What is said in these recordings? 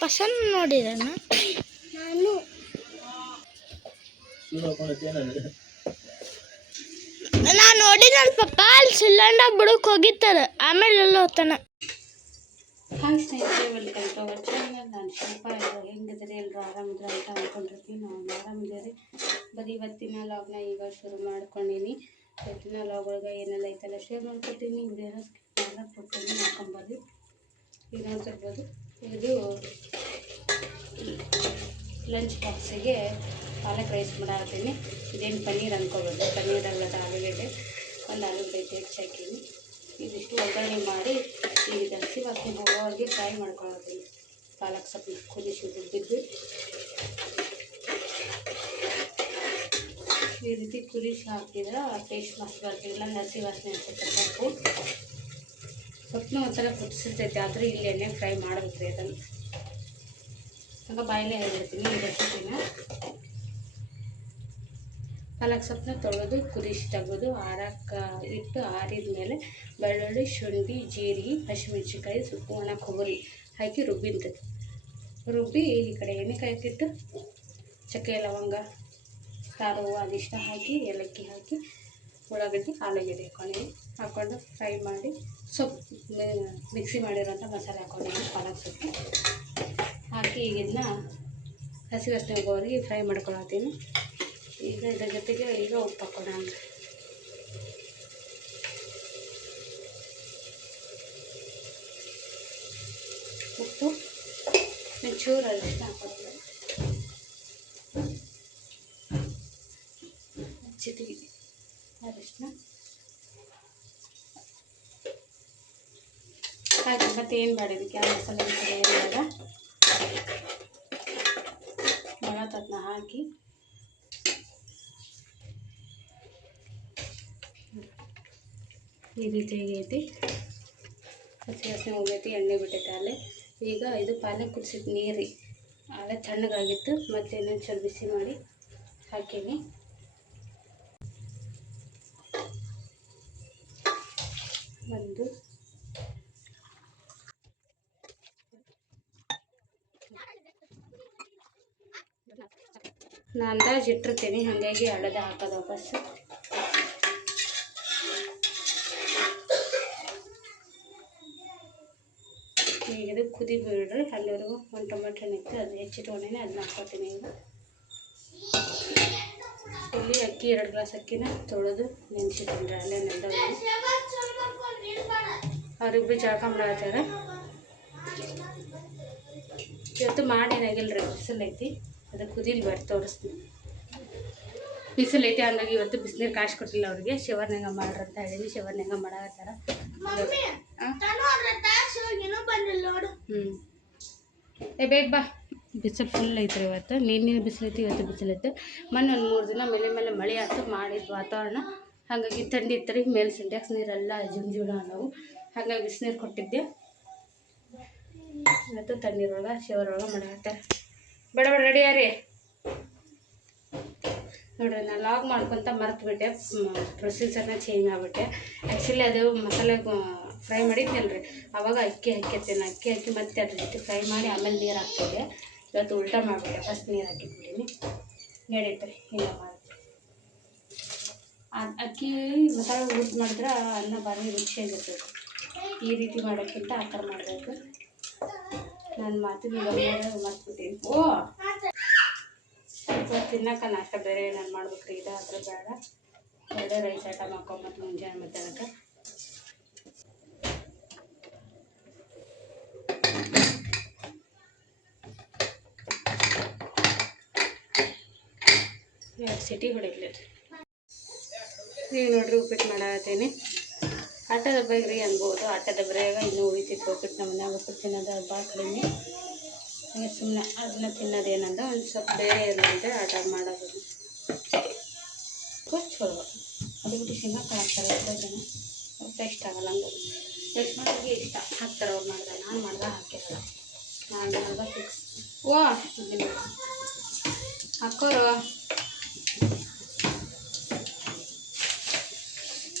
ಪಸಂದ್ ನೋಡಿದನ ನಾನು ನೋಡಿದ ಪಪ್ಪ ಅಲ್ಲಿ ಸಿಲ್ಲಂಡ ಬಿಡಕ್ಕೆ ಹೋಗಿತ್ತಾರ ಆಮೇಲೆ ಎಲ್ಲ ಹೋಗ್ತಾನ. ಹಾಯ್ ಸ್ನೇಹಿತರೆ, ವೆಲ್ಕಮ್ ಟು ಅವರ್ ಚಾನಲ್. ನಾನು ಶಿಲ್ಪ. ಹೆಂಗಿದ್ರಿ ಎಲ್ಲರೂ ಆರಾಮಿದ್ರೆ ಅಂತ ಅಂದ್ಕೊಂಡಿರ್ತೀನಿ. ನಾವು ಆರಾಮಿದ್ದೀರಿ. ಬರೀ ಇವತ್ತಿನ ಲಾಗ್ನ ಈಗ ಶುರು ಮಾಡ್ಕೊಂಡಿನಿ. ಇವತ್ತಿನ ಲಾಗ್ ಒಳಗೆ ಏನೆಲ್ಲ ಐತೆಲ್ಲ ಶೇರ್ ಮಾಡ್ಕೊತೀನಿ. ವಿಡಿಯೋನ ಸ್ಕಿಪ್ ಮಾಡಕ್ಕೆ ಕೊಡ್ತೀನಿ, ನೋಡ್ಕೊಂಬರ್ರಿ. ಈಗ ನೋಡ್ತಿರ್ಬೋದು, ಇದು ಲಂಚ್ ಬಾಕ್ಸಿಗೆ ಪಾಲಕ್ ರೈಸ್ ಮಾಡಾತೀನಿ. ಇದೇನು ಪನ್ನೀರ್ ಅಂದ್ಕೊಬೋದು, ಪನ್ನೀರ್ ಅಲ್ಲದ ಆಲೂಗಡ್ಡೆ, ಒಂದು ಆಲೂಗಡ್ಡೆ ಹೆಚ್ಚಾಕೀನಿ. ಇದಿಷ್ಟು ಒಗ್ಗರಣೆ ಮಾಡಿ ಈಗ ಹಸಿ ವಾಸನೆ ಹೋಗೋವರೆಗೆ ಫ್ರೈ ಮಾಡ್ಕೊಳ್ತೀನಿ. ಪಾಲಕ್ ಸೊಪ್ಪು ಕುದಿಸಿ ರುಬ್ಬಿದ್ದು ಈ ರೀತಿ ಕುದಿಸಿ ಹಾಕಿದ್ರೆ ಟೇಸ್ಟ್ ಮಸ್ತ್ ಬರ್ತಿಲ್ಲ, ಹಸಿ ವಾಸನೆ ಅನ್ಸುತ್ತೆ. ಸೊಪ್ಪನ್ನ ಒಂಥರ ಕುದಿಸಿರ್ತೈತೆ, ಆದರೆ ಇಲ್ಲಿ ಎಣ್ಣೆ ಫ್ರೈ ಮಾಡಬೇಕು ಅದನ್ನು. ಹಂಗೆ ಬಾಯಲ್ಲೇ ಹೇಳ್ಬಿಡ್ತೀನಿ ಈ ರೆಸಿಪಿನ. ಪಾಲಕ್ ಸೊಪ್ಪನ್ನ ತೊಳೆದು ಕುದಿಸಿ ತೆಗೆದು ಆರಕ್ಕೆ ಇಟ್ಟು ಆರಿದ ಮೇಲೆ ಬೆಳ್ಳುಳ್ಳಿ, ಶುಂಠಿ, ಜೀರಿಗೆ, ಹಸಿಮೆಣ್ಸಿನ್ಕಾಯಿ, ಒಣ ಕೊಬ್ಬರಿ ಹಾಕಿ ರುಬ್ಬಿ ಈ ಕಡೆ ಎಣ್ಣೆ ಕಾಯ್ತಿಟ್ಟು ಚಕ್ಕೆ, ಲವಂಗ, ಸಾರು ಹೂವು ಅದಿಷ್ಟ ಹಾಕಿ ಏಲಕ್ಕಿ ಹಾಕಿ ಉಳ್ಳಾಗಡ್ಡಿ, ಆಲೂಗಡ್ಡೆ ಹಾಕ್ಕೊಂಡು ಫ್ರೈ ಮಾಡಿ ಸೊಪ್ಪು ಮಿಕ್ಸಿ ಮಾಡಿರೋಂಥ ಮಸಾಲೆ ಹಾಕ್ಕೊಂಡಿದ್ದೀನಿ. ಪಾಲಕ್ ಸೊಪ್ಪು ಹಾಕಿ ಈಗ ಇದನ್ನ ಹಸಿ ವಾಸನೆ ಹೋಗೋವರೆಗೆ ಫ್ರೈ ಮಾಡ್ಕೊಳತ್ತೀನಿ. ಈಗ ಇದ್ರ ಜೊತೆಗೆ ಈಗ ಉಪ್ಪು ಹಾಕೋಣ. ಉಪ್ಪು ಚೂರು ಅರಿಶಿನ ಹಾಕೋದು, ಜೊತೆಗೆ ಅರಿಶಿನ ಹಾಕಿ ಮತ್ತೆ ಏನು ಮಾಡಿದಕ್ಕೆ ಯಾವ ಮಸಾಲೆ ಏನಿಲ್ಲ ಮೊಳತತ್ನ ಹಾಕಿ ಈ ರೀತಿ ಐತಿ. ಹಸಿ ವಾಸನೆ ಹೋಗೈತಿ, ಎಣ್ಣೆ ಬಿಟ್ಟೈತೆ ಅಲ್ಲೇ. ಈಗ ಇದು ಪಾಲಕ್ ಕುದಿಸಿದ ನೀರು ಅಲ್ಲೇ ತಣ್ಣಗಾಗಿತ್ತು, ಮತ್ತು ಇನ್ನೊಂದು ಚೂರು ಬಿಸಿ ಮಾಡಿ ಹಾಕೀನಿ. ಒಂದು ನಾನು ಅಂದಾಜು ಇಟ್ಟಿರ್ತೀನಿ, ಹಾಗಾಗಿ ಹಳದ ಹಾಕೋದು ವಾಪಸ್. ಈಗ ಇದು ಕುದಿ ಬಿಡ್ರಿ, ಅಲ್ಲಿವರೆಗೂ ಒಂದು ಟೊಮೆಟೊ ಇತ್ತು, ಅದು ಹೆಚ್ಚಿಟ್ಕೊಂಡೇನೆ ಅದನ್ನ ಹಾಕ್ಕೊತೀನಿ. ಈಗ ಇಲ್ಲಿ ಅಕ್ಕಿ 2 ಗ್ಲಾಸ್ ಅಕ್ಕಿನ ತೊಳೆದು ನೆನೆಸಿಟ್ಕೊಂಡ್ರೆ ಅಲ್ಲೇ ನೆನೆದವ್ರು. ಅವ್ರಿಬ್ರು ಜಳಕ ಮಾಡಾತ್ತಾರ. ಇವತ್ತು ಮಾಡೇನಾಗಿಲ್ರಿ, ಬಿಸಿಲೈತಿ, ಅದು ಕುದಿಲಿ ಬರ್ ತೋರಿಸ್ತೀನಿ. ಬಿಸಿಲೈತಿ, ಹಂಗಾಗಿ ಇವತ್ತು ಬಿಸಿನೀರು ಕಾಸು ಕೊಟ್ಟಿಲ್ಲ ಅವ್ರಿಗೆ. ಶಿವರ್ನಾಗ ಮಾಡ್ರಿ ಅಂತ ಹೇಳಿದ್ವಿ, ಶಿವರ್ನಾಗ ಮಾಡಾತ್ತಾರ. ಬೇಗ ಬಾ. ಬಿಸಿಲು ಫುಲ್ ಐತ್ರಿ ಇವತ್ತು. ನಿನ್ನೆ ಬಿಸಿಲೈತಿ, ಇವತ್ತು ಬಿಸಿಲೈತೆ. ಮೊನ್ನೆ ಒಂದು 3 ದಿನ ಮೇಲೆ ಮಳೆ ಆಯ್ತು, ಮಾಡಿದ್ದು ವಾತಾವರಣ. ಹಾಗಾಗಿ ಥಂಡಿ ಇತ್ತು. ಮೇಲೆ ಸಿಂಟ್ಯಾಕ್ಸ್ ನೀರೆಲ್ಲ ಜುಂಜುಳ ನಾವು, ಹಾಗಾಗಿ ಬಿಸಿನೀರು ಕೊಟ್ಟಿದ್ದೆ. ಇವತ್ತು ತಣ್ಣೀರೊಳಗೆ ಶಿವರೊಳಗೆ ಮಾಡಾಕ್ತಾರೆ. ಬೇಡ ರೆಡಿ ಯಾರಿ ನೋಡ್ರಿ. ನಾನು ಲಾಗ್ ಮಾಡ್ಕೊತ ಮರ್ತುಬಿಟ್ಟೆ, ಪ್ರೊಸೀಜರ್ನ ಚೇಂಜ್ ಮಾಡಿಬಿಟ್ಟೆ. ಆ್ಯಕ್ಚುಲಿ ಅದು ಮಸಾಲೆ ಫ್ರೈ ಮಾಡಿದ್ನಲ್ರಿ, ಆವಾಗ ಅಕ್ಕಿ ಹಾಕಿರ್ತೀನಿ. ಅಕ್ಕಿ ಹಾಕಿ ಮತ್ತೆ ಅದ್ರ ಜೊತೆ ಫ್ರೈ ಮಾಡಿ ಆಮೇಲೆ ನೀರು ಹಾಕ್ತಿದ್ದೆ. ಇವತ್ತು ಉಲ್ಟಾ ಮಾಡಿಬಿಟ್ಟೆ, ಫಸ್ಟ್ ನೀರು ಹಾಕಿಬಿಟ್ಟಿನಿ. ನಡೀತಾರೆ ಇಲ್ಲ ಮಾಡ್ತೀನಿ. ಅಕ್ಕಿ ಮಸಾಲೆ ಯೂಸ್ ಮಾಡಿದ್ರೆ ಅನ್ನ ಭಾರಿ ರುಚಿಯಾಗಿರ್ತದೆ. ಈ ರೀತಿ ಮಾಡೋಕ್ಕಿಂತ ಆ ಥರ ಮಾಡಬೇಕು. ನಾನು ಮಾತಿನ ಮರ್ತ್ಬಿಟ್ಟೀನಿ. ತಿನ್ನಕ್ಕೆ ನಾಷ್ಟ ಬೇರೆ ಏನಾರು ಮಾಡ್ಬೇಕ್ರಿ, ಇದು ಆದರೆ ಬೇಡ. 2 ರೈಸ್ ಐಟಮ್ ಹಾಕೊಂಬತ್ತು ಮುಂಜಾನೆ ಮಧ್ಯಾಹ್ನಕ್ಕೆ. ಸಿಟಿ ಹೊಡಿಲಿ ಈಗ ನೋಡ್ರಿ. ಉಪ್ಪಿಟ್ಟು ಮಾಡತ್ತೀನಿ. ಆಟದ ಬೈಗ್ರಿ ಅನ್ಬೋದು. ಆಟದ ಬರೆಯಾಗ ಇನ್ನೂ ಉಳಿತಿತ್ತು ಉಪ್ಪಿಟ್ಟು. ನಮ್ಮ ಮನ್ಯಾಗ ಉಪ್ಪಿಟ್ಟು ತಿನ್ನೋದು ಭಾಳ ಕಡಿಮೆ. ಹಾಗೆ ಸುಮ್ಮನೆ ಅದನ್ನ ತಿನ್ನೋದೇನಂದ ಒಂದು ಸ್ವಲ್ಪ ಬೇರೆ ಇರಲಿದೆ ಆಟ ಮಾಡೋದು ಚಲೋ. ಅದು ಬಿಟ್ಟು ಶೇಂಗಾ ಕಾಳು ಹಾಕ್ತಾರೆ ಎಷ್ಟೋ ಜನ, ಟೇಸ್ಟ್ ಆಗೋಲ್ಲ. ಹಂಗೆ ಟೇಸ್ಟ್ ಮಾಡೋರಿಗೆ ಇಷ್ಟ ಹಾಕ್ತಾರೆ ಅವ್ರು ಮಾಡಿದ. ನಾನು ಮಾಡ್ದೆ ಹಾಕಿರಲ್ಲ, ನಾನು ಮಾಡ್ದೆ ಫಿಕ್ಸ್. ಹಾಕೋರು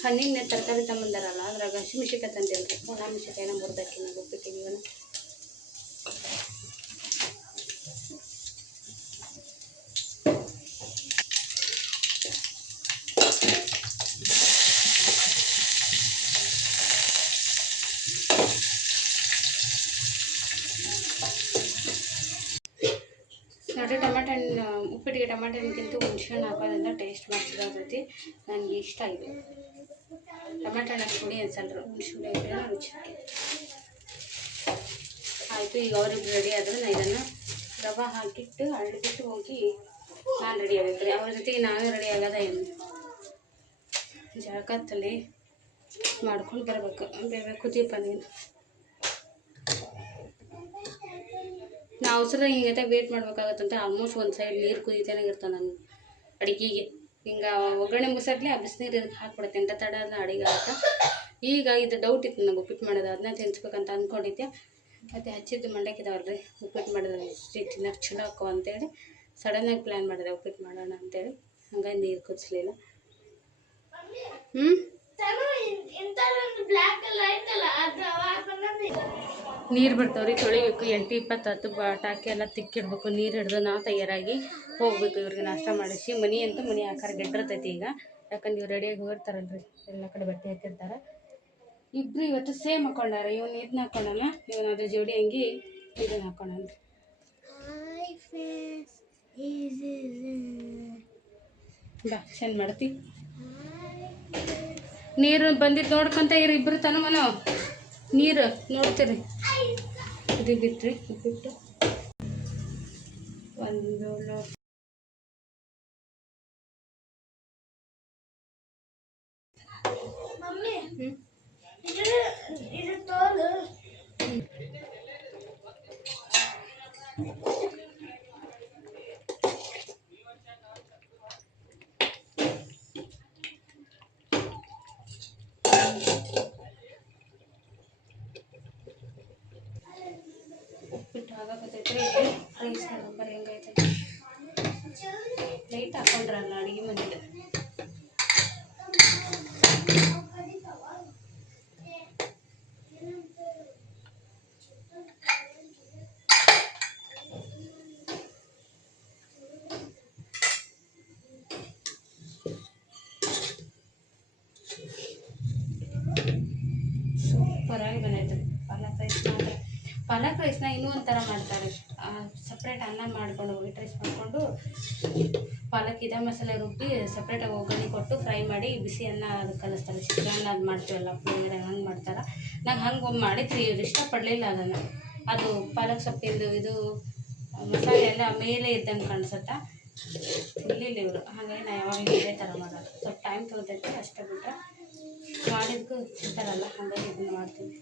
ಹಣ್ಣಿನ ತರಕಾರಿ ತಗೊಂಬಂದಾರಲ್ಲ, ಅದ್ರಾಗ ಹಸಿಮೆಣ್ಸಿನ್ಕಾಯಿ ತಂದಿಲ್ರಿ. ಒಣ ಮೆಣ್ಸಿನ್ಕಾಯಿನ ಮುರಿದಾಕಿ ನಾವು ಉಪ್ಪಿಟ್ಟಿಗೆ. ನೋಡಿರಿ ಟಮಾಟೆ ಹಣ್ಣು ಉಪ್ಪಿಟ್ಟಿಗೆ ಟಮಾಟೆ ಹಣ್ಣಿಗಿಂತ ಹುಣಸೆ ಹಣ್ಣು ಹಾಕೋದ್ರಿಂದ ಟೇಸ್ಟ್ ಮಾಡ್ತಿರ್ತೈತಿ. ನನಗೆ ಇಷ್ಟ ಇದೆ. ಟಮಾಟೆ ಹಣ್ಣು ಅಷ್ಟು ಹುಳಿ ಅನ್ಸಲ್ರು, ಹುಣಸೆ ಹುಳಿ ಇದ್ರೆ ರುಚಿ. ಆಯಿತು, ಈಗ ಅವ್ರಿಗೆ ರೆಡಿ ಆದರೆ ನಾನು ಇದನ್ನು ರವೆ ಹಾಕಿಟ್ಟು ಅಳ್ಳಿಬಿಟ್ಟು ಹೋಗಿ ನಾನು ರೆಡಿ ಆಗಬೇಕು. ಅವ್ರ ಜೊತೆಗೆ ನಾನು ರೆಡಿ ಆಗೋದ ಏನು, ಜಾಗತ್ತಲ್ಲಿ ಮಾಡ್ಕೊಂಡು ಬರಬೇಕು. ಬೇರೆ ಕುದೀಪ ನೀನು ನಾ ಅವಸರ ಹಿಂಗೈತೆ ವೇಟ್ ಮಾಡ್ಬೇಕಾಗತ್ತಂತ. ಆಲ್ಮೋಸ್ಟ್ ಒಂದು ಸೈಡ್ ನೀರು ಕುದೀತಾನೆ ಇರ್ತಾನೆ ನಾನು ಅಡುಗೆಗೆ. ಹಿಂಗೆ ಒಗ್ಗರಣೆ ಮುಗಿಸಾದ್ಲೆ ಆ ಬಿಸಿನೀರು ಇದಕ್ಕೆ ಹಾಕ್ಬಿಡುತ್ತೆ. ಎಂಟ ತಡ ಎಲ್ಲ ಅಡುಗೆ ಆಗುತ್ತೆ. ಈಗ ಇದು ಡೌಟ್ ಇತ್ತು ನನಗೆ ಉಪ್ಪಿಟ್ಟು ಮಾಡೋದು, ಅದನ್ನ ತಿನ್ಸ್ಬೇಕಂತ ಅಂದ್ಕೊಂಡಿದ್ದೆ. ಮತ್ತು ಹಚ್ಚಿದ್ದು ಮಂಡಕ್ಕಿದಾವಲ್ರಿ, ಉಪ್ಪಿಟ್ಟು ಮಾಡಿದ್ರೆ ಇಷ್ಟು ತಿನ್ನೋಕೆ ಚಲೋ ಹಾಕೋ ಅಂತೇಳಿ ಸಡನ್ನಾಗಿ ಪ್ಲ್ಯಾನ್ ಮಾಡಿದೆ ಉಪ್ಪಿಟ್ಟು ಮಾಡೋಣ ಅಂತೇಳಿ. ಹಂಗಾಗಿ ನೀರು ಕುದಿಸ್ಲಿಲ್ಲ. ನೀರು ಬಿಡ್ತಾವ್ರಿ, ತೊಳಿಬೇಕು. 8:20 ಟಾಕಿ ಎಲ್ಲ ತಿಕ್ಕಿಡ್ಬೇಕು. ನೀರು ಹಿಡ್ದು ನಾವು ತಯಾರಾಗಿ ಹೋಗ್ಬೇಕು. ಇವ್ರಿಗೆ ನಾಷ್ಟ ಮಾಡಿಸಿ ಮನೆ ಅಂತೂ ಮನೆ ಆಕಾರ ಗೆಟ್ಟಿರ್ತೈತಿ ಈಗ. ಯಾಕಂದ್ರೆ ಇವ್ರು ರೆಡಿಯಾಗಿ ಹೋಗಿರ್ತಾರಲ್ರಿ, ಎಲ್ಲ ಕಡೆ ಬಟ್ಟೆ ಹಾಕಿರ್ತಾರೆ. ಇಬ್ಬರು ಇವತ್ತು ಸೇಮ್ ಹಾಕೊಂಡಾರ. ಇವನು ಇದನ್ನ ಹಾಕೊಂಡಾನ, ಇವನು ಅದ್ರ ಜೋಡಿ ಹಂಗಿ ಇದನ್ನ ಹಾಕೊಂಡಾನ. ಬಾ ಚೆಂದ ಮಾಡ್ತಿ. ನೀರು ಬಂದಿದ್ದು ನೋಡ್ಕೊಂತ ಇರಿ ಇಬ್ಬರು ತನಮನೋ. ನೀರು ನೋಡ್ತೀರಿ, ಇದು ಬಿಟ್ರಿ ಉಪ್ಪಿಟ್ಟು ಒಂದು ಉಪ್ಪಿಟ್ಟು ಆಗಾಕತ್ತೈತ್ರಿ. ರೈಸ್ ನಂಬರ್ ಹೆಂಗೈತೆ ಲೈಟ್ ಹಾಕೊಂಡ್ರಲ್ಲ ಅಡುಗೆ ಮನೇಲಿ. ಸೂಪರಾಗಿ ಬಂದೈತೆ ಪಾಲಕ್ ರೈಸ್. ಮಾತ್ರ ಪಾಲಕ್ ರೈಸ್ನ ಇನ್ನೂ ಒಂಥರ ಮಾಡ್ತಾರೆ. ಸಪ್ರೇಟ್ ಅನ್ನ ಮಾಡಿಕೊಂಡು ವೈಟ್ ರೈಸ್ ಮಾಡಿಕೊಂಡು ಪಾಲಕ್ ಇದ ಮಸಾಲೆ ರುಬ್ಬಿ ಸಪ್ರೇಟಾಗಿ ಒಗ್ಗರಣೆ ಕೊಟ್ಟು ಫ್ರೈ ಮಾಡಿ ಬಿಸಿ ಅನ್ನ ಅದಕ್ಕೆ ಕಲಿಸ್ತಾರೆ. ಚಿತ್ರಾನ್ನ ಅದು ಮಾಡ್ತೀವಲ್ಲ ಪುಳಿಯೋಗರೆ ಹಂಗೆ ಮಾಡ್ತಾರೆ. ನಂಗೆ ಹಂಗೆ ಒಮ್ಮೆ ಮಾಡಿದ್ರಿ, ಇವ್ರು ಇಷ್ಟಪಡಲಿಲ್ಲ ಅದನ್ನು. ಅದು ಪಾಲಕ್ ಸೊಪ್ಪಿಂದು ಇದು ಮಸಾಲೆ ಎಲ್ಲ ಮೇಲೆ ಇದ್ದಂಗೆ ಕಾಣಿಸುತ್ತಾ ತಿನ್ನಲಿಲ್ಲ ಇವರು. ಹಾಗಾಗಿ ನಾನು ಯಾವಾಗಲೂ ಇದೇ ಥರ ಮಾಡೋದು. ಸ್ವಲ್ಪ ಟೈಮ್ ತೊಗೊತೈತೆ ಅಷ್ಟೇ, ಬಿಟ್ಟರೆ ಮಾಡಿದ್ದಕ್ಕೂ ತಿಂತಾರಲ್ಲ, ಹಾಗಾಗಿ ಇದನ್ನು ಮಾಡ್ತೀನಿ.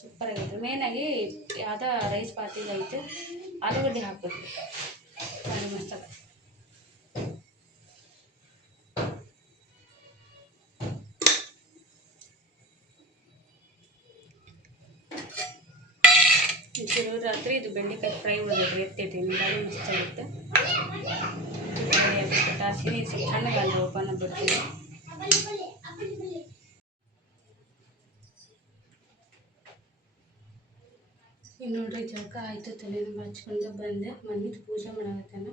ಸೂಪರಾಗೈತೆ. ಮೇನಾಗಿ ಯಾವುದೋ ರೈಸ್ ಪಾತಿಗೆ ಐತೆ ಆಲೂಗಡ್ಡೆ ಹಾಕಬೇಕು, ಭಾರಿ ಮಸ್ತಾಗ. ರಾತ್ರಿ ಇದು ಬೆಂಡೆಕಾಯಿ ಫ್ರೈ ಉಳಿದೈತೆ, ಎತ್ತಿಟ್ಟಿನಿ. ಭಾರಿ ಮಸ್ತಾಗುತ್ತೆ. ಟಾಸಿನಿ ಸ್ವಲ್ಪ ಸಣ್ಣಗಾದ್ರೆ ಓಪನ್ ಬಿಡ್ತೀನಿ. ಇನ್ನು ನೋಡ್ರಿ ಜಳಕ ಆಯಿತು, ತಲೆನೂ ಹಚ್ಕೊಂಡು ಬಂದೆ. ಮನೆದು ಪೂಜೆ ಮಾಡಾಕತ್ತಾನ.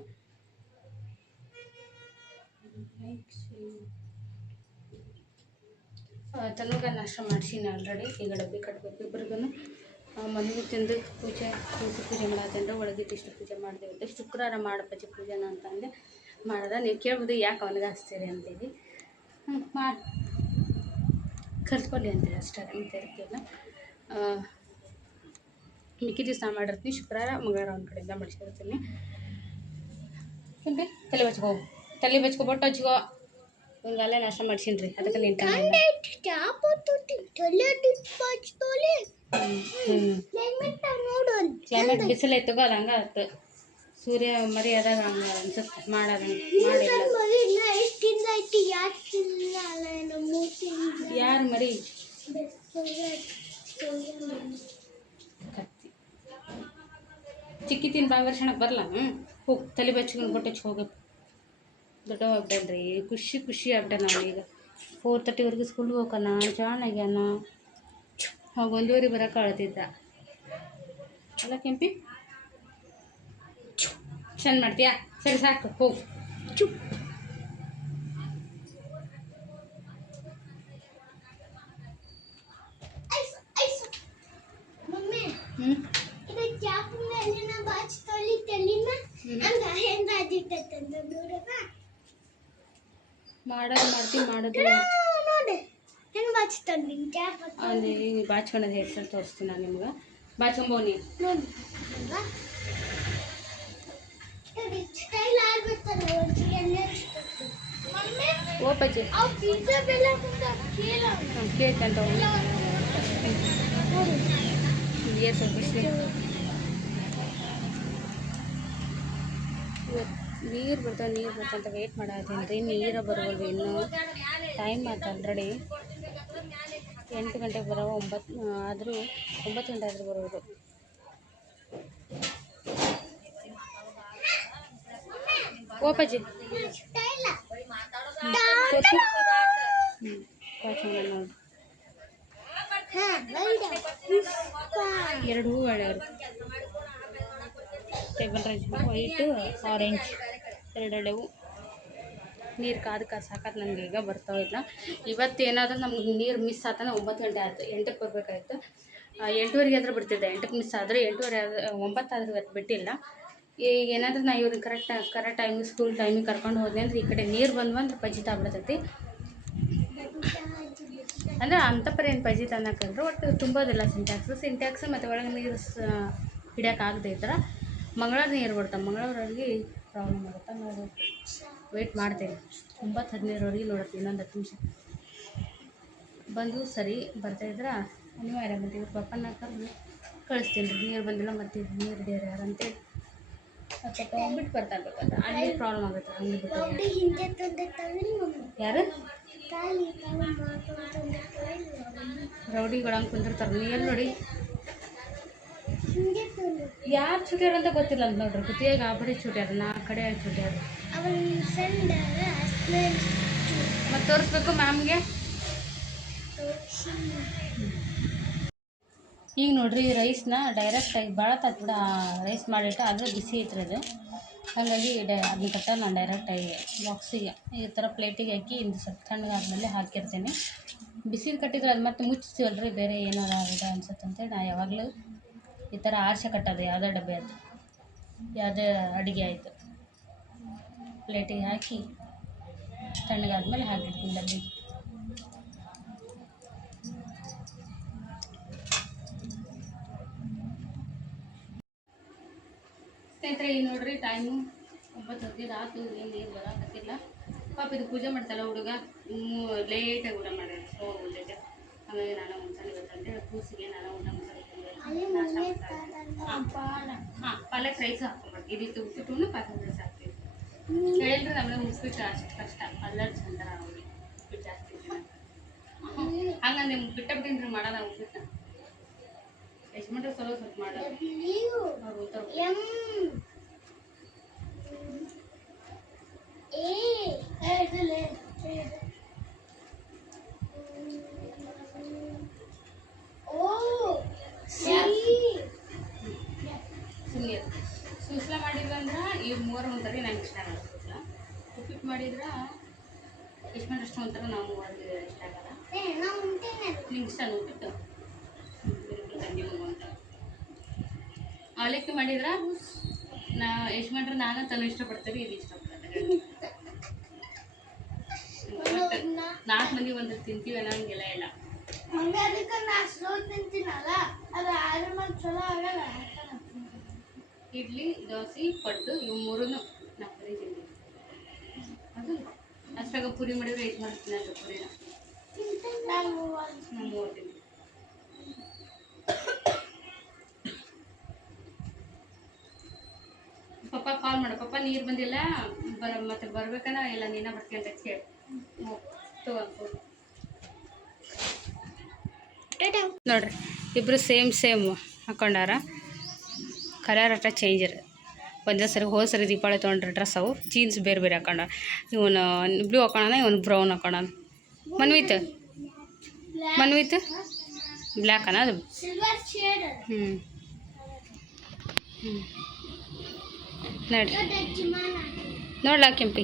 ತನಗ ನಾಷ್ಟ ಮಾಡಿಸೀನಿ ಆಲ್ರೆಡಿ. ಈಗ ಡಬ್ಬಿ ಕಟ್ಬೇಕು ಇಬ್ಬರಿಗೂ. ಮನೆಗೆ ತಿಂದು ಪೂಜೆ ಮಾಡತ್ತಂದ್ರೆ ಒಳಗಿಟ್ಟು ಇಷ್ಟು ಪೂಜೆ ಮಾಡಿದೆ. ಶುಕ್ರವಾರ ಮಾಡಪ್ಪಚ್ಚಿ ಪೂಜೆನ ಅಂತಂದೆ. ಮಾಡೋದ. ನೀವು ಕೇಳ್ಬೋದು ಯಾಕೆ ಅವನಿಗೆ ಹಚ್ತೀರಿ ಅಂತೇಳಿ. ಮಾಡಿ ಕರ್ಕೊಳ್ಳಿ ಅಂತೇಳಿ ಅಷ್ಟೇ, ಅಂತಿರ್ತಿಲ್ಲ. ಮಿಕ್ಕಿ ದಿವಸ ನಾ ಮಾಡಿರ್ತೀನಿ. ಶುಕ್ರವಾರ ಮಂಗಳವಾರ ಒಂದು ಕಡೆಯಿಂದ ಮಾಡಿಸ್ಕೊಡ್ತೀನಿ. ಕೆಂಪಿ ತಲೆ ಬಚ್ಕೋ, ತಲೆ ಬಚ್ಕೊ, ಬೊಟ್ಟು ಹಚ್ಕೋ. ಹಿಂಗಲ್ಲೇ ನಾಷ್ಟ ಮಾಡ್ಸೀನಿ ರೀ, ಅದಕ್ಕೆ ನೀನು ಕ್ಲೈಮೇಟ್ ಬಿಸಿಲು ಐತಗೋ, ಅದು ಹಂಗೆ ಆಯ್ತು. ಸೂರ್ಯ ಮರಿ ಅದಾಗ ಹಂಗೆ ಅನ್ಸುತ್ತೆ ಮಾಡೋದು. ಯಾರು ಮರಿ ಕತ್ತಿ ಚಿಕ್ಕಿ ತಿನ್ ಬಾಯಿ ವರ್ಷಣಕ್ಕೆ ಬರಲ್ಲ. ಹೋಗಿ ತಲೆ ಬಚ್ಕೊಂಡು ಬೊಟ್ಟು ಹಚ್ಚಿ ಹೋಗ್ಬೇಕು. ದೊಡ್ಡವಾಗ್ಬೇಡ್ರಿ, ಖುಷಿ ಆಗ್ಬಿಟ್ಟೆ. ನಾವು ಈಗ 4:30ವರೆಗೂ ಸ್ಕೂಲ್ಗೆ ಹೋಗೋಣ. ಜಾನ್ ಆಗ್ಯಾನ. ಅವಾಗ 1:15 ಬರೋಕೆ ಅಳ್ತಿದ್ದ ಅಲ್ಲ ಕೆಂಪಿ. ಚಂದ ಮಾಡ್ತೀಯಾ? ಸರಿ ಸಾಕು, ಹೋಗು. ಮಾಡೋದು ಮಾಡ್ತೀವಿ ಮಾಡೋದು ನೋಡಿ ಹೆಂಗೆ ಬಾಚ್ತಾನೆ ಅಲ್ಲಿ ಬಾಚ್ಕೊಳ್ಳೋದು ಹೆಸರು ತೋರಿಸ್ತೀನಿ ನಾನು ನಿಮ್ಗೆ ಬಾಚ್ಕೊಂಬೋನಿ ನೋಡಿ ಸ್ಟೈಲ್ ಆಗ್ಬಿಡ್ತಾರೆ ಓಪಜ್ಜಿ ಕೇಕ್ ಅಂತ ಸ್ವಲ್ಪ ಬಿಸಿಲು ನೀರು ಬರ್ತಾವೆ ಅಂತ ವೆಯ್ಟ್ ಮಾಡತ್ತೀನಿ ರೀ ನೀರು ಬರೋಲ್ರಿ ಇನ್ನೂ ಟೈಮ್ ಆಯ್ತು ಆಲ್ರೆಡಿ 8 ಗಂಟೆಗೆ ಬರೋ 9 ಆದರೂ 9 ಗಂಟೆ ಆದರೂ ಬರೋದು ಓಪಜ್ಜಿ ಎರಡು ಹೂ ಒಳ್ಳೆಯವರು ಟೇಬಲ್ ರೈಸ್ ವೈಟು ಆರೆಂಜ್ ಎರಡೆರಡು ಹೂ ನೀರು ಕಾದು ಸಾಕಾತು ನನಗೆ ಈಗ ಬರ್ತಾವಿಲ್ಲ ಇವತ್ತೇನಾದರೂ ನಮ್ಗೆ ನೀರು ಮಿಸ್ ಆತನ 9 ಗಂಟೆ ಆಯಿತು 8ಕ್ಕೆ ಬರಬೇಕಾಯ್ತು 8:30 ಆದರೂ ಬಿಡ್ತಿದ್ದೆ 8ಕ್ಕೆ ಮಿಸ್ ಆದರೆ 8:30 9 ಆದರೂ ಇವತ್ತು ಬಿಟ್ಟಿಲ್ಲ ಈಗ ಏನಾದರೂ ನಾ ಇವ್ರಿಗೆ ಕರೆಕ್ಟ್ ಟೈಮಿಗೆ ಸ್ಕೂಲ್ ಟೈಮಿಗೆ ಕರ್ಕೊಂಡು ಹೋದ್ನಿ ಅಂದ್ರೆ ಈ ಕಡೆ ನೀರು ಬಂದ್ರೆ ಪಜಿತ ಆಗ್ಬಿಡ್ತೈತಿ ಅಂದರೆ ಅಂಥಪ್ಪರ ಏನು ಪಜಿತ ಅನ್ನೋಕ್ಕಂದ್ರೆ ಒಟ್ಟು ತುಂಬೋದಿಲ್ಲ ಸಿಂಟ್ಯಾಕ್ಸ್ ಮತ್ತು ಒಳಗೆ ನೀರು ಹಿಡಿಯೋಕ್ಕಾಗದೆ ಈ ಥರ ಮಂಗಳವಾರ ನೀರು ಬರ್ತಾವೆ ಮಂಗಳವಾರವರೆಗೆ ಪ್ರಾಬ್ಲಮ್ ಆಗುತ್ತೆ ನೋಡಿ ವೆಯ್ಟ್ ಮಾಡ್ತೀನಿ 9:15ವರೆಗೆ ನೋಡುತ್ತೆ ಇನ್ನೊಂದು 10 ನಿಮಿಷ ಬಂದು ಸರಿ ಬರ್ತಾಯಿದ್ರೆ ಅನಿವಾರ್ಯ ಮತ್ತು ಇವ್ರ ಪಪ್ಪನ ಕರೆದು ಕಳಿಸ್ತೀನಿ ರೀ ನೀರು ಬಂದಿಲ್ಲ ಮತ್ತು ನೀರು ಹಿಡಿಯೋರು ಯಾರು ಅಂತೇಳಿ ಮತ್ತೆ ತೊಗೊಂಡ್ಬಿಟ್ಟು ಬರ್ತಾ ಇರ್ಬೇಕಂದ್ರೆ ಅಲ್ಲಿ ಪ್ರಾಬ್ಲಮ್ ಆಗುತ್ತೆ ಹಂಗೆ ಬಿಟ್ಟು ಯಾರು ರೌಡಿಗಳು ಹಂಗೆ ಕುಂದಿರ್ತಾರೆ ನೀರು ನೋಡಿ ಯಾರು ಚುಟ್ಯಾರ ಅಂತ ಗೊತ್ತಿಲ್ಲ ಅಂತ ನೋಡ್ರಿ ಕುತ್ತಿಗೆ ಆಬಡಿ ಚುಟ್ಯಾರ 4 ಕಡೆ ಚುಟ್ಯಾರ ಮತ್ತು ತೋರಿಸ್ಬೇಕು ಮ್ಯಾಮ್ಗೆ ಈಗ ನೋಡ್ರಿ ರೈಸ್ನ ಡೈರೆಕ್ಟಾಗಿ ಭಾಳ ಬಿಡ ರೈಸ್ ಮಾಡಿಟ್ಟು ಆದರೆ ಬಿಸಿ ಐತ್ರಿ ಹಾಗಾಗಿ ಅದನ್ನ ಕಟ್ಟ ನಾನು ಡೈರೆಕ್ಟಾಗಿ ಬಾಕ್ಸಿಗೆ ಈ ಥರ ಪ್ಲೇಟಿಗೆ ಹಾಕಿ ಇಂದು ಸ್ವಲ್ಪ ತಣ್ಣಗಾದ್ಮೇಲೆ ಹಾಕಿರ್ತೀನಿ ಬಿಸಿದು ಕಟ್ಟಿದ್ರೆ ಅದು ಮತ್ತೆ ಮುಚ್ಚಿಸ್ತೀವಲ್ರಿ ಬೇರೆ ಏನಾರ ಇದೆ ಅನ್ಸುತ್ತೆ ಅಂತೇಳಿ ನಾ ಯಾವಾಗಲೂ ಈ ಥರ ಆರ್ಸೆ ಕಟ್ಟೋದು ಯಾವುದೇ ಡಬ್ಬೆ ಆಯಿತು ಯಾವುದೇ ಅಡುಗೆ ಆಯಿತು ಪ್ಲೇಟಿಗೆ ಹಾಕಿ ತಣ್ಣಗಾದ್ಮೇಲೆ ಹಾಕಿರ್ತೀನಿ ಡಬ್ಬಿಗೆ ಸ್ನೇಹಿತರೆ ಈಗ ನೋಡ್ರಿ ಟೈಮು 9:10 ಆಯ್ತು ನೀರು ಬರೋಕತ್ತಿಲ್ಲ ಪಾಪ ಇದು ಪೂಜೆ ಮಾಡ್ತಲ್ಲ ಹುಡುಗ ಲೇಟಾಗಿ ಊಟ ಮಾಡ್ಯಾರ ಸ್ಲೋ ಉಳ್ದೈತೆ ಹಾಗಾಗಿ ನಾನು ಮುಂಚೆನೆ ಗೊತ್ತಂತೇಳಿ ಕೂಸಿಗೆ ನಾನು ಊಟ ಹಾಂ ಪಾಲಕ್ ರೈಸ್ ಹಾಕ್ಕೊಂಡ್ಬರ್ತೀವಿ ಇದಿತ್ತು ಉಪ್ಪಿಟ್ಟು ಪಾಲಕ್ ರೈಸ್ ಹಾಕ್ತೀವಿ ಹೇಳಿದ್ರೆ ನಮಗೆ ಉಪ್ಪಿಟ್ಟು ಅಷ್ಟು ಕಷ್ಟ ಅಲ್ಲರ್ ಚಂದ ಅವ್ರಿಗೆ ಉಪ್ಪಿಟ್ಟು ಜಾಸ್ತಿ ಹಂಗಂದ್ರೆ ಬಿಟ್ಟ ಬಿಟ್ಟಿನ್ರಿ ಮಾಡೋಣ ಉಪ್ಪಿಟ್ಟು ಎಷ್ಟು ಮಟ್ಟ ಸ್ವಲ್ಪ ಮಾಡೋದು ಸೂಸ್ಲ ಮಾಡಿದ್ರು ಅಂದ್ರೆ ಇವ್ರು 3 ಒಂಥರ ನಂಗೆ ಇಷ್ಟ ಆಗಲ್ಲ ಸೂಸ್ಲ ಉಪ್ಪಿಟ್ಟು ಮಾಡಿದ್ರೆ ಎಷ್ಟು ಮಾಡಿ ಅಷ್ಟು ಒಂಥರ ನಾವು 3 ಇಷ್ಟ ಆಗಲ್ಲ ನಿಮ್ಗೆ ಇಷ್ಟ ಉಪ್ಪಿಟ್ಟು ಅಂತ ಅವಲಕ್ಕಿ ಮಾಡಿದ್ರೆ ನಾ ಎಷ್ಟು ಮಾಡ್ರೆ ನಾನು ತನ್ನ ಇಷ್ಟಪಡ್ತೀವಿ ಇದು ಇಷ್ಟಪಡ್ತಾರೆ 4 ಮಂದಿ ಒಂದು ತಿಂತೀವಿ ಅನ್ನೋಂಗಿಲ್ಲ ಇಲ್ಲ ಇಡ್ಲಿ ದೋಸೆ ಪಡ್ಡು ಇವು 3 ನಾವು ಪುರಿ ತಿಂತೀವಿ ಅದು ಅಷ್ಟಾಗ ಪುರಿ ಮಾಡಿದ್ರೆ ಎಷ್ಟು ಮಾಡ್ತೀನಿ ಅದು ಪುರಿನ ನಾವು 3 ತಿಂತೀವಿ ಪಪ್ಪ ಕಾಲ್ ಮಾಡು ಪಪ್ಪ ನೀರು ಬಂದಿಲ್ಲ ಮತ್ತೆ ಬರ್ಬೇಕನ ಇಲ್ಲ ನೀನ ಬರ್ತೀಯ ಅಂತ ಕೇಳಿ ನೋಡ್ರಿ ಇಬ್ಬರು ಸೇಮ್ ಹಾಕೊಂಡಾರ ಕಲರ್ ಅಟ್ಟ ಚೇಂಜ್ ಇರ ಒಂದೇ ಸರಿ ಹೋದ ಸರಿ ದೀಪಾವಳಿ ತೊಗೊಂಡ್ರೆ ಡ್ರೆಸ್ ಅವು ಜೀನ್ಸ್ ಬೇರೆ ಹಾಕೊಂಡ ಇವನು ಬ್ಲೂ ಹಾಕೋಣ ಇವನು ಬ್ರೌನ್ ಹಾಕೋಣ ಮನ್ವಿತ್ ಬ್ಲ್ಯಾಕ್ ಅನ ಅದು ನೋಡಿ ನೋಡ್ಲಾ ಕೆಂಪಿ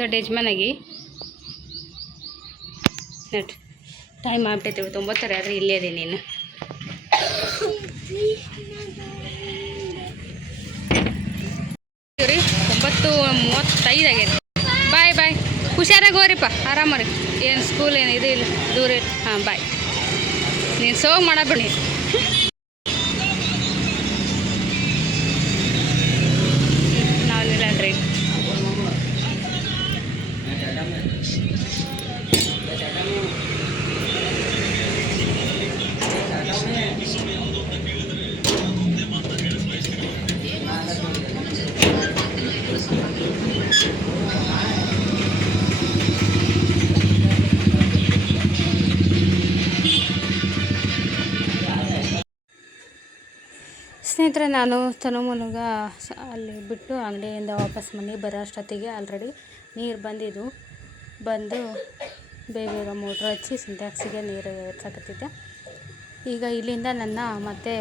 ದೊಡ್ಡ ಯಜಮಾನಾಗಿ ನೋಡಿ ಟೈಮ್ ಆಗ್ಬಿಟ್ಟೈತೆ 9 ಆದರೆ ಇಲ್ಲೇ ಅದೇ ನೀನು ರೀ 9:35 ಆಗೈತೆ ಬಾಯ್ ಹುಷಾರಾಗಿ ಹೋಗ್ರಿಪ್ಪ ಆರಾಮರಿ. ಏನು ಸ್ಕೂಲ್ ಏನು ಇದು ಇಲ್ಲ, ದೂರ ಇಲ್ಲ. ಹಾಂ ಬಾಯ್. ನೀನು ಸೋಗ್ ಮಾಡಬೇಡಿ. ನಾವಿಲ್ಲ ರೀ. ಸ್ನೇಹಿತರೆ, ನಾನು ತನುಮೂಲಗ ಅಲ್ಲಿ ಬಿಟ್ಟು ಅಂಗಡಿಯಿಂದ ವಾಪಸ್ ಮನೆಗೆ ಬರೋ ಅಷ್ಟೊತ್ತಿಗೆ ಆಲ್ರೆಡಿ ನೀರು ಬಂದಿದ್ದು. ಬಂದು ಬೇಗ ಮೋಟ್ರ್ ಹಚ್ಚಿ ಸಿಂಟ್ಯಾಕ್ಸಿಗೆ ನೀರು ಎರ್ಸಕತ್ತಿದ್ದೆ. ಈಗ ಇಲ್ಲಿಂದ ನನ್ನ ಮತ್ತೆ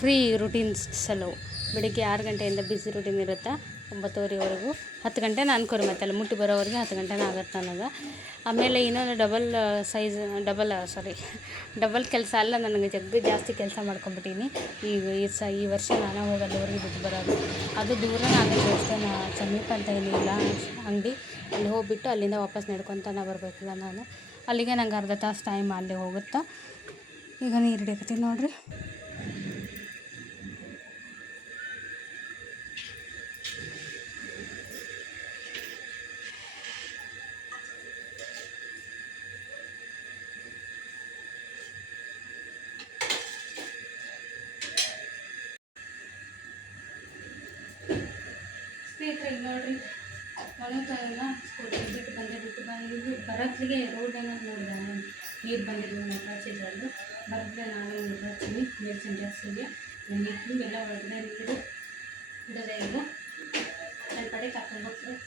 ಫ್ರೀ ರೂಟೀನ್ಸ್ ಎಲ್ಲವು. ಬೆಳಿಗ್ಗೆ 6 ಗಂಟೆಯಿಂದ ಬಿಸಿ ರೂಟೀನ್ ಇರುತ್ತೆ 9:30ವರೆಗೂ. 10 ಗಂಟೆ ಅನ್ಕೋರಿ, ಮತ್ತೆ ಅಲ್ಲಿ ಮುಟ್ಟಿ ಬರೋವರೆಗೆ 10 ಗಂಟೆನೇ ಆಗುತ್ತೆ ನನಗೆ. ಆಮೇಲೆ ಇನ್ನೊಂದು ಡಬಲ್ ಕೆಲಸ ಅಲ್ಲ, ನನಗೆ ಜಾಸ್ತಿ ಕೆಲಸ ಮಾಡ್ಕೊಂಬಿಟ್ಟೀನಿ. ಈ ವರ್ಷ ನಾನು ಹೋಗಿ ಅಲ್ಲಿವರೆಗೆ ಬಿಟ್ಟು ಬರೋದು. ಅದು ದೂರನೇ ಆಗುತ್ತೆ ಅಷ್ಟೇ, ಸಮೀಪ ಅಂತ ಏನಿಲ್ಲ ಅಂಗಡಿ. ಅಲ್ಲಿ ಹೋಗಿಬಿಟ್ಟು ಅಲ್ಲಿಂದ ವಾಪಸ್ ನಡ್ಕೊತಾನೆ ಬರಬೇಕಲ್ಲ ನಾನು. ಅಲ್ಲಿಗೆ ನಂಗೆ ಅರ್ಧ ತಾಸು ಟೈಮ್ ಅಲ್ಲಿ ಹೋಗುತ್ತೆ. ಈಗ ನೀರು ಹಿಡಿಯಕತ್ತೀನಿ ನೋಡಿರಿ. ಸ್ನೇಹಿತರೆ ನೋಡಿರಿ, ಒಣಗ್ತಾಯಿಲ್ಲ. ಸ್ಕೂಟಿ ಬಿಟ್ಟು ಬಂದು ಬರೋತ್ತಿಗೆ ರೋಡನ್ನು ನೋಡಿದೆ. ನೀರು ಬಂದಿದ್ದು ಮೋಟ್ರ್ ಹಚ್ಚಿದ್ರಲ್ಲೂ ಬರೋದ್ರೆ ನಾನು ಮೋಟ್ರ್ ಹಚ್ತೀನಿ. ನೀರು ಸಿಂಟ್ಯಾಕ್ಸಿಗೆ ನೀರು ಎಲ್ಲ ಒಳಗಡೆ ನೀರು ಬಿಡೋದೇ ಇಲ್ಲ. ನನ್ನ ಕಡೆ ಕರ್ಕೊಂಡು ಹೋಗ್ತಾರೆ.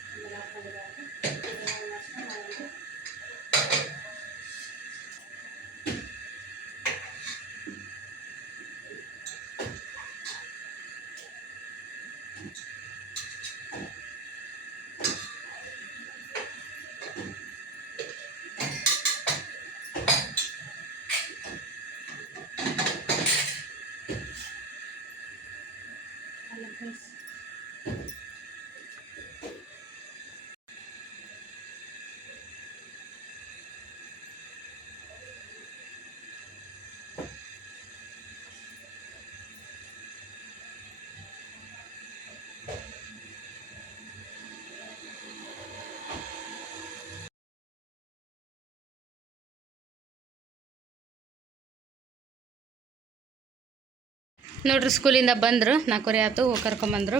ನೋಡ್ರಿ, ಸ್ಕೂಲಿಂದ ಬಂದರು. 4:15 ಆಯ್ತು. ಹೋಗಿ ಕರ್ಕೊಂಬಂದರು.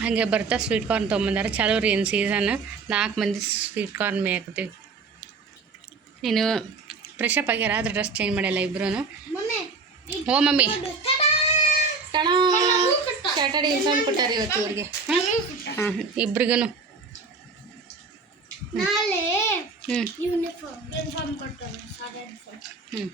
ಹಾಗೆ ಬರ್ತಾ ಸ್ವೀಟ್ ಕಾರ್ನ್ ತೊಗೊಂಬಂದಾರ. ಚಾಲೂ ರೀ ಏನು ಸೀಸನ್. 4 ಮಂದಿ ಸ್ವೀಟ್ ಕಾರ್ನ್ ಮೇಯ್ಕತ್ತೀವಿ. ನೀನು ಫ್ರೆಶ್ ಅಪ್ ಆಗ್ಯಾರ, ಆದ್ರೆ ಡ್ರೆಸ್ ಚೇಂಜ್ ಮಾಡಿಲ್ಲ ಇಬ್ರು. ಓ ಮಮ್ಮಿ ಸ್ಯಾಟರ್ಡೆ ಇನ್ಫಾರ್ಮ್ ಕೊಟ್ಟಾರೆ ಇವತ್ತು ಇವ್ರಿಗೆ. ಹಾಂ ಇಬ್ರಿಗೂ. ಹ್ಞೂ ಹ್ಞೂ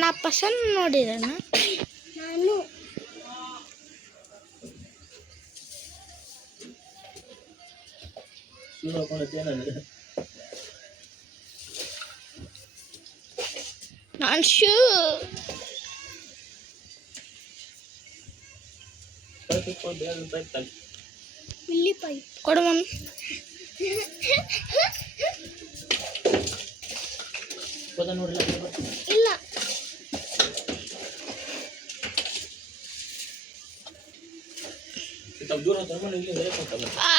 ನಾ ಪಸಂದ್ ನೋಡಿದನ ನಾನು. ನಾನು ಶೂ ಇಲ್ಲಿ ಪೈಪ್ ಕೊಡು ಮಮ್ಮಿ. ಇಲ್ಲ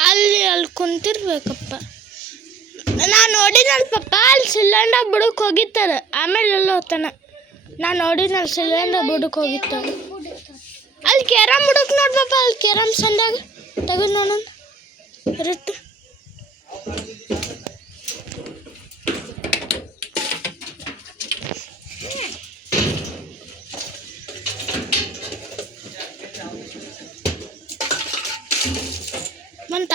ಅಲ್ಲಿ ಕುಂತಿರ್ಬೇಕಪ್ಪ. ನಾನು ನೋಡಿನಲ್ಲ ಪಪ್ಪ, ಅಲ್ಲಿ ಸಿಲಿಂಡರ್ ಬುಡಕ್ಕೆ ಹೋಗಿತ್ತಾರ. ಆಮೇಲೆ ಎಲ್ಲ ಹೋಗ್ತಾನ. ನಾನು ನೋಡಿನಲ್ಲ ಸಿಲಿಂಡರ್ ಬುಡಕ್ಕೆ ಹೋಗಿತ್ತಾರ. ಅಲ್ಲಿ ಕ್ಯಾರಮ್ ಬುಡಕ್ಕೆ ನೋಡ್ಪಪ್ಪ, ಅಲ್ಲಿ ಕ್ಯಾರಮ್ ಸಂದಾಗ ತೆಗೆದು ನೋಡೋಣ ಇರುತ್ತೆ. ಬಂತ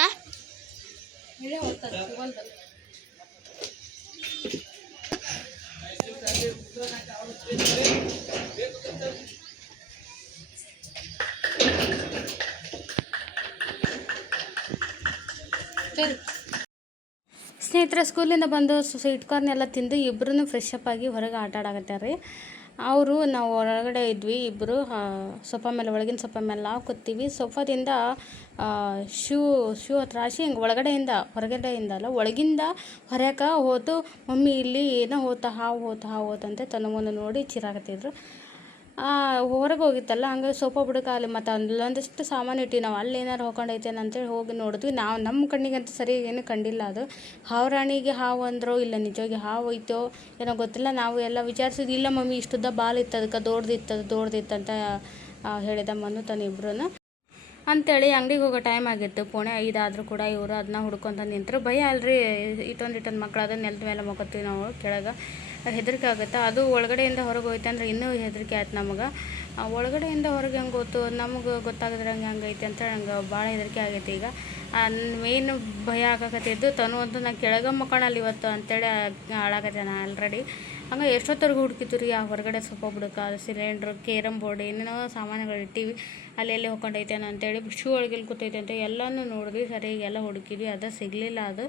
ಸ್ನೇಹಿತರೆ, ಸ್ಕೂಲಿಂದ ಬಂದು ಸ್ವೀಟ್ ಕಾರ್ನ್ ಎಲ್ಲ ತಿಂದು ಇಬ್ಬರೂ ಫ್ರೆಶ್ ಅಪ್ ಆಗಿ ಹೊರಗೆ ಆಟ ಆಡಕತ್ತಾರೆ. ಅವರು ನಾವು ಹೊರಗಡೆ ಇದ್ವಿ ಇಬ್ಬರು. ಸೋಫಾ ಮೇಲೆ, ಒಳಗಿನ ಸೋಫಾ ಮೇಲೆ ನಾವು ಕೂತೀವಿ. ಸೋಫಾದಿಂದ ಶೂ ಹತ್ರ ರಾಶಿ ಹಿಂಗೆ ಹೊರಗಡೆಯಿಂದ ಅಲ್ಲ, ಒಳಗಿಂದ ಹೊರಕ್ಕೆ ಹೋತು. ಮಮ್ಮಿ ಇಲ್ಲಿ ಏನೋ ಹಾವು ಹೋತು ಅಂತ ತನಗೊಂದು ನೋಡಿ ಚಿರಾಕತ್ತಿದ್ರು. ಹೊರಗೆ ಹೋಗಿತ್ತಲ್ಲ, ಹಂಗೆ ಸೋಫಾ ಬುಡಕ್ಕೆ ಅಲ್ಲಿ ಮತ್ತು ಅಲ್ಲೊಂದಿಷ್ಟು ಸಾಮಾನು ಇಟ್ಟು ನಾವು ಅಲ್ಲಿ ಏನಾರು ಹೋಗ್ಕೊಂಡೈತೇನೆ ಅಂತೇಳಿ ಹೋಗಿ ನೋಡಿದ್ವಿ. ನಮ್ಮ ಕಣ್ಣಿಗಂತೂ ಸರಿ ಏನು ಕಂಡಿಲ್ಲ. ಅದು ಹಾವರಾಣಿಗೆ ಹಾವು ಅಂದರು, ಇಲ್ಲ ನಿಜವಾಗಿ ಹಾವು ಐತೋ ಏನೋ ಗೊತ್ತಿಲ್ಲ. ನಾವು ಎಲ್ಲ ವಿಚಾರಿಸಿದ್ವಿ. ಇಲ್ಲ ಮಮ್ಮಿ, ಇಷ್ಟುದ್ದ ಬಾಲ್ ಇತ್ತು, ಅದಕ್ಕೆ ದೊಡ್ದಿತ್ತು ಅಂತ ಹೇಳಿದ ಮನು ತಾನು ಇಬ್ಬರೂ ಅಂಥೇಳಿ. ಅಂಗಡಿಗೆ ಹೋಗೋ ಟೈಮ್ ಆಗಿತ್ತು, 4:45 ಆದರೂ ಕೂಡ ಇವರು ಅದನ್ನ ಹುಡ್ಕೊತ ನಿಂತರು. ಭಯ ಅಲ್ರಿ, ಇಟ್ಟೊಂದು ಮಕ್ಳು ಅದನ್ನ ನೆಲದ ಮೇಲೆ ಮಕ್ಕೋತೀವಿ ನಾವು, ಕೆಳಗೆ ಹೆದರಿಕೆ ಆಗುತ್ತೆ. ಅದು ಒಳಗಡೆಯಿಂದ ಹೊರಗೆ ಹೋಯ್ತು ಅಂದ್ರೆ ಇನ್ನೂ ಹೆದರಿಕೆ ಆಯ್ತು ನಮಗೆ. ಒಳಗಡೆಯಿಂದ ಹೊರಗೆ ಹೆಂಗೆ ಗೊತ್ತು ನಮಗೆ ಗೊತ್ತಾಗಿದ್ರೆ ಹಂಗೈತೆ ಅಂತೇಳಿ ನಂಗೆ ಭಾಳ ಹೆದರಿಕೆ ಆಗೈತೆ. ಈಗ ಮೇನು ಭಯ ಆಗಕತ್ತಿದ್ದು ತನು ಅಂತೂ ನಾನು ಕೆಳಗೆ ಮಕ್ಕೋಣಲ್ಲಿ ಇವತ್ತು ಅಂತೇಳಿ ಹಾಳಾಗತ್ತೆ. ನಾನು ಆಲ್ರೆಡಿ ಹಂಗೆ ಎಷ್ಟೊತ್ತವರೆಗೂ ಹುಡುಕಿತ್ತು ರೀ. ಆ ಹೊರಗಡೆ ಸೊಪ್ಪ ಬುಡಕ್ಕೆ, ಅದು ಸಿಲಿಂಡ್ರು, ಕೇರಮ್ ಬೋರ್ಡ್, ಏನೇನೋ ಸಾಮಾನುಗಳು ಇಟ್ಟಿವಿ. ಅಲ್ಲಿ ಹೋಗ್ಕೊಂಡೈತೇನೆ ಅಂತೇಳಿ, ಶೂ ಒಳಗೆ ಕೂತೈತೆ ಅಂತ ಎಲ್ಲನೂ ನೋಡಿದ್ವಿ. ಸರಿಯಾಗಿ ಹುಡುಕಿದ್ವಿ, ಅದು ಸಿಗಲಿಲ್ಲ. ಅದು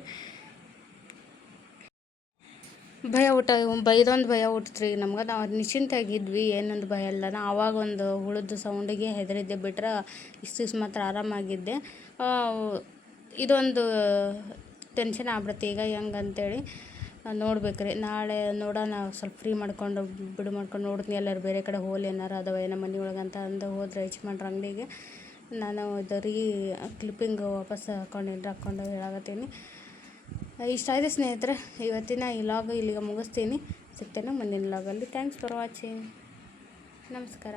ಇದೊಂದು ಭಯ ಹುಟ್ಟಿತ್ರಿ ನಮ್ಗೆ. ನಾವು ನಿಶ್ಚಿಂತಾಗಿದ್ವಿ, ಏನೊಂದು ಭಯ ಇಲ್ಲ. ನಾ ಆವಾಗ ಒಂದು ಹುಳದ ಸೌಂಡಿಗೆ ಹೆದರಿದ್ದೆ, ಬಿಟ್ರೆ ಇಷ್ಟು ಮಾತ್ರ ಆರಾಮಾಗಿದ್ದೆ. ಇದೊಂದು ಟೆನ್ಷನ್ ಆಗ್ಬಿಡುತ್ತೆ ಈಗ ಹೆಂಗಂತೇಳಿ ನೋಡ್ಬೇಕ್ರಿ. ನಾಳೆ ನೋಡೋಣ, ಸ್ವಲ್ಪ ಫ್ರೀ ಮಾಡ್ಕೊಂಡು ನೋಡ್ತೀನಿ. ಎಲ್ಲರೂ ಬೇರೆ ಕಡೆ ಹೋಲ್ ಏನಾರು ಅದಾವ ಏನೋ ಮನೆ ಒಳಗಂತ ಹೋದ್ರೆ ಯಜಮಾನ್ರ ಅಂಗಡಿಗೆ. ನಾನು ಇದರಿಗೆ ಕ್ಲಿಪ್ಪಿಂಗ್ ವಾಪಸ್ ಹಾಕ್ಕೊಂಡು ಹೇಳಾಕತ್ತೀನಿ. ಇಷ್ಟ ಆಗಿದೆ ಸ್ನೇಹಿತರೆ, ಇವತ್ತಿನ ಈ ಲಾಗ್ ಇಲ್ಲಿಗೆ ಮುಗಿಸ್ತೀನಿ. ಸಿಗ್ತೇನೆ ಮುಂದಿನ ಲಾಗಲ್ಲಿ. Thanks for watching. ನಮಸ್ಕಾರ.